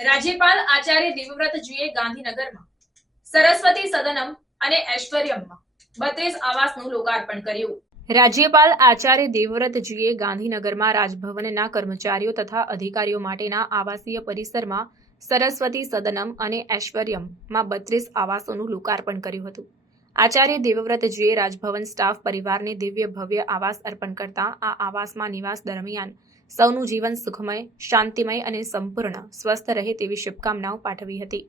રાજ્યપાલ આચાર્ય દેવવ્રતજીએ ગાંધીનગરમાં સરસ્વતી સદનમ અને ઐશ્વર્યમમાં 32 આવાસનું લોકાર્પણ કર્યું। રાજ્યપાલ આચાર્ય દેવવ્રતજીએ ગાંધીનગરમાં રાજભવનના કર્મચારીઓ તથા અધિકારીઓ માટેના આવાસીય પરિસરમાં સરસ્વતી સદનમ અને ઐશ્વર્યમમાં 32 આવાસોનું લોકાર્પણ કર્યું હતું। આચાર્ય દેવવ્રતજીએ રાજભવન સ્ટાફ પરિવારને દિવ્ય ભવ્ય આવાસ અર્પણ કરતા આ આવાસમાં નિવાસ દરમિયાન સૌનું જીવન સુખમય, શાંતિમય અને સંપૂર્ણ સ્વસ્થ રહે તેવી શુભકામનાઓ પાઠવી હતી।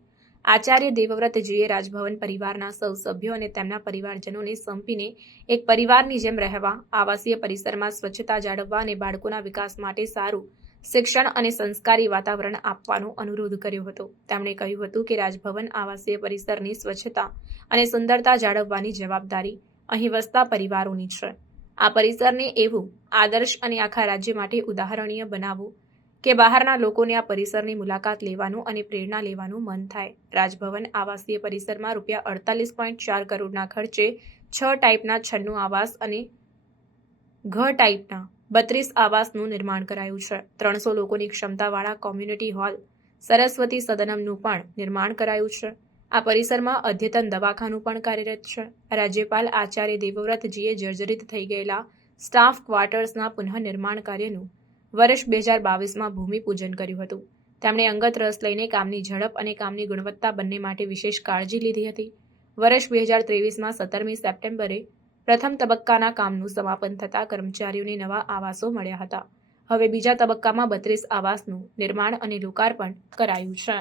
આચાર્ય દેવવ્રતજીએ રાજભવન પરિવારના સૌ સભ્યો અને તેમના પરિવારજનોને સોંપીને એક પરિવારની જેમ રહેવા, આવાસીય પરિસરમાં સ્વચ્છતા જાળવવા અને બાળકોના વિકાસ માટે સારું શિક્ષણ અને સંસ્કારી વાતાવરણ આપવાનો અનુરોધ કર્યો હતો। તેમણે કહ્યું હતું કે રાજભવન આવાસીય પરિસરની સ્વચ્છતા અને સુંદરતા જાળવવાની જવાબદારી અહીં વસતા પરિવારોની છે। આ પરિસરને એવું આદર્શ અને આખા રાજ્ય માટે ઉદાહરણીય બનાવવું કે બહારના લોકોને આ પરિસરની મુલાકાત લેવાનું અને પ્રેરણા લેવાનું મન થાય। રાજભવન આવાસીય પરિસરમાં ₹48.4 કરોડના ખર્ચે 6 ટાઈપના 96 આવાસ અને ઘ ટાઈપના 32 આવાસનું નિર્માણ કરાયું છે। 300 લોકોની ક્ષમતાવાળા કોમ્યુનિટી હોલ સરસ્વતી સદનમનું પણ નિર્માણ કરાયું છે। આ પરિસરમાં અદ્યતન દવાખાનું પણ કાર્યરત છે। રાજ્યપાલ આચાર્ય દેવવ્રતજીએ જર્જરિત થઈ ગયેલા સ્ટાફ ક્વાર્ટર્સના પુનઃનિર્માણ કાર્યનું વર્ષ 2022માં ભૂમિપૂજન કર્યું હતું। તેમણે અંગત રસ લઈને કામની ઝડપ અને કામની ગુણવત્તા બંને માટે વિશેષ કાળજી લીધી હતી। વર્ષ 2023માં 17મી સપ્ટેમ્બરે પ્રથમ તબક્કાના કામનું સમાપન થતાં કર્મચારીઓને નવા આવાસો મળ્યા હતા। હવે બીજા તબક્કામાં 32 આવાસનું નિર્માણ અને લોકાર્પણ કરાયું છે।